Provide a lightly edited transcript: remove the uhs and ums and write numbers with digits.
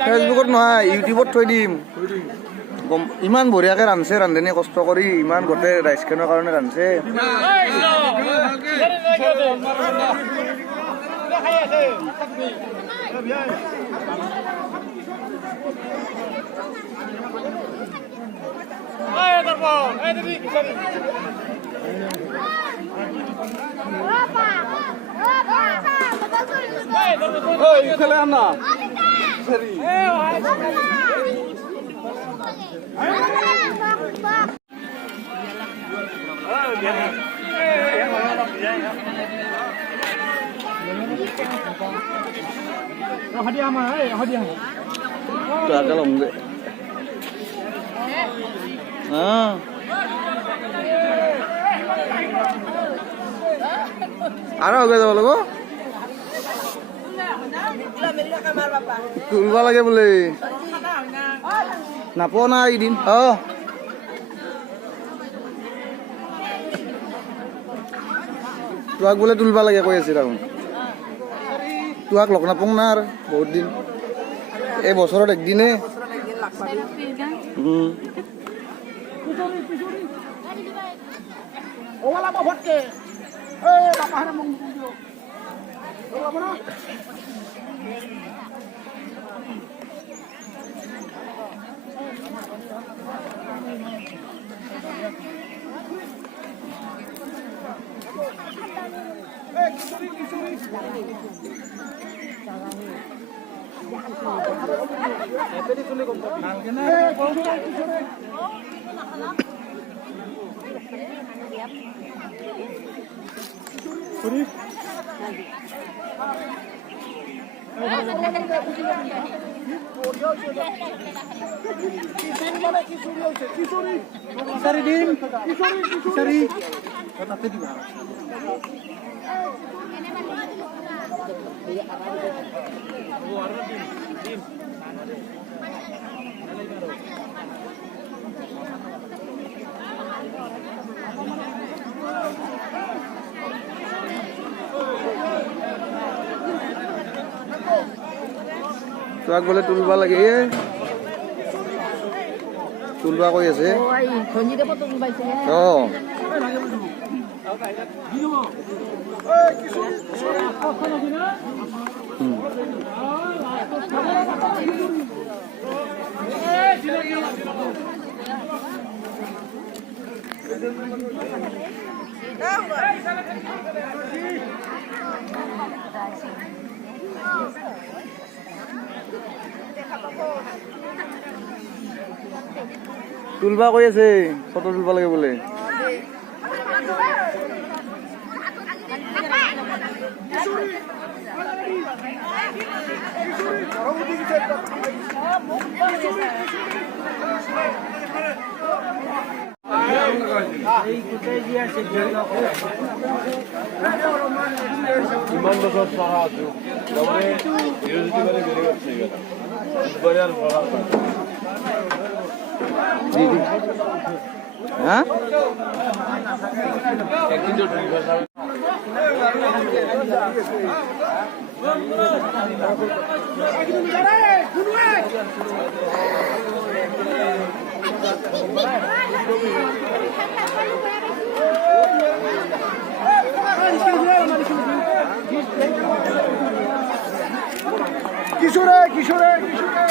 ফেচবুকত নহয় ইউটিউবত থৈ দিম ইমান বঢ়িয়াকে ৰান্ধছে ৰান্ধনি কষ্ট কৰি ইমান গোটেই ৰাইজখনৰ কাৰণে ৰান্ধছে আৰু আগে যাব লাগিব তুলব লাগে বোলে নাপোৱা না এদিন তোক বোলে তুলব লাগে কৈ আছে দেখোন তোক লগ নাপাওঁ না আৰু বহুত দিন এই বছৰত একদিনে তোক বোলে তুলবা লাগে তুলবা কৈ আছে তুলবা কৈ আছে ফটো তুলবা লাগে বোলে ইমান বছর পড়া আছো তবে বিরোধী করে বেড়ে গেছে বাজার পড়া হ্যাঁ একদিন তো কিশোরে কিশোরে কিশোরে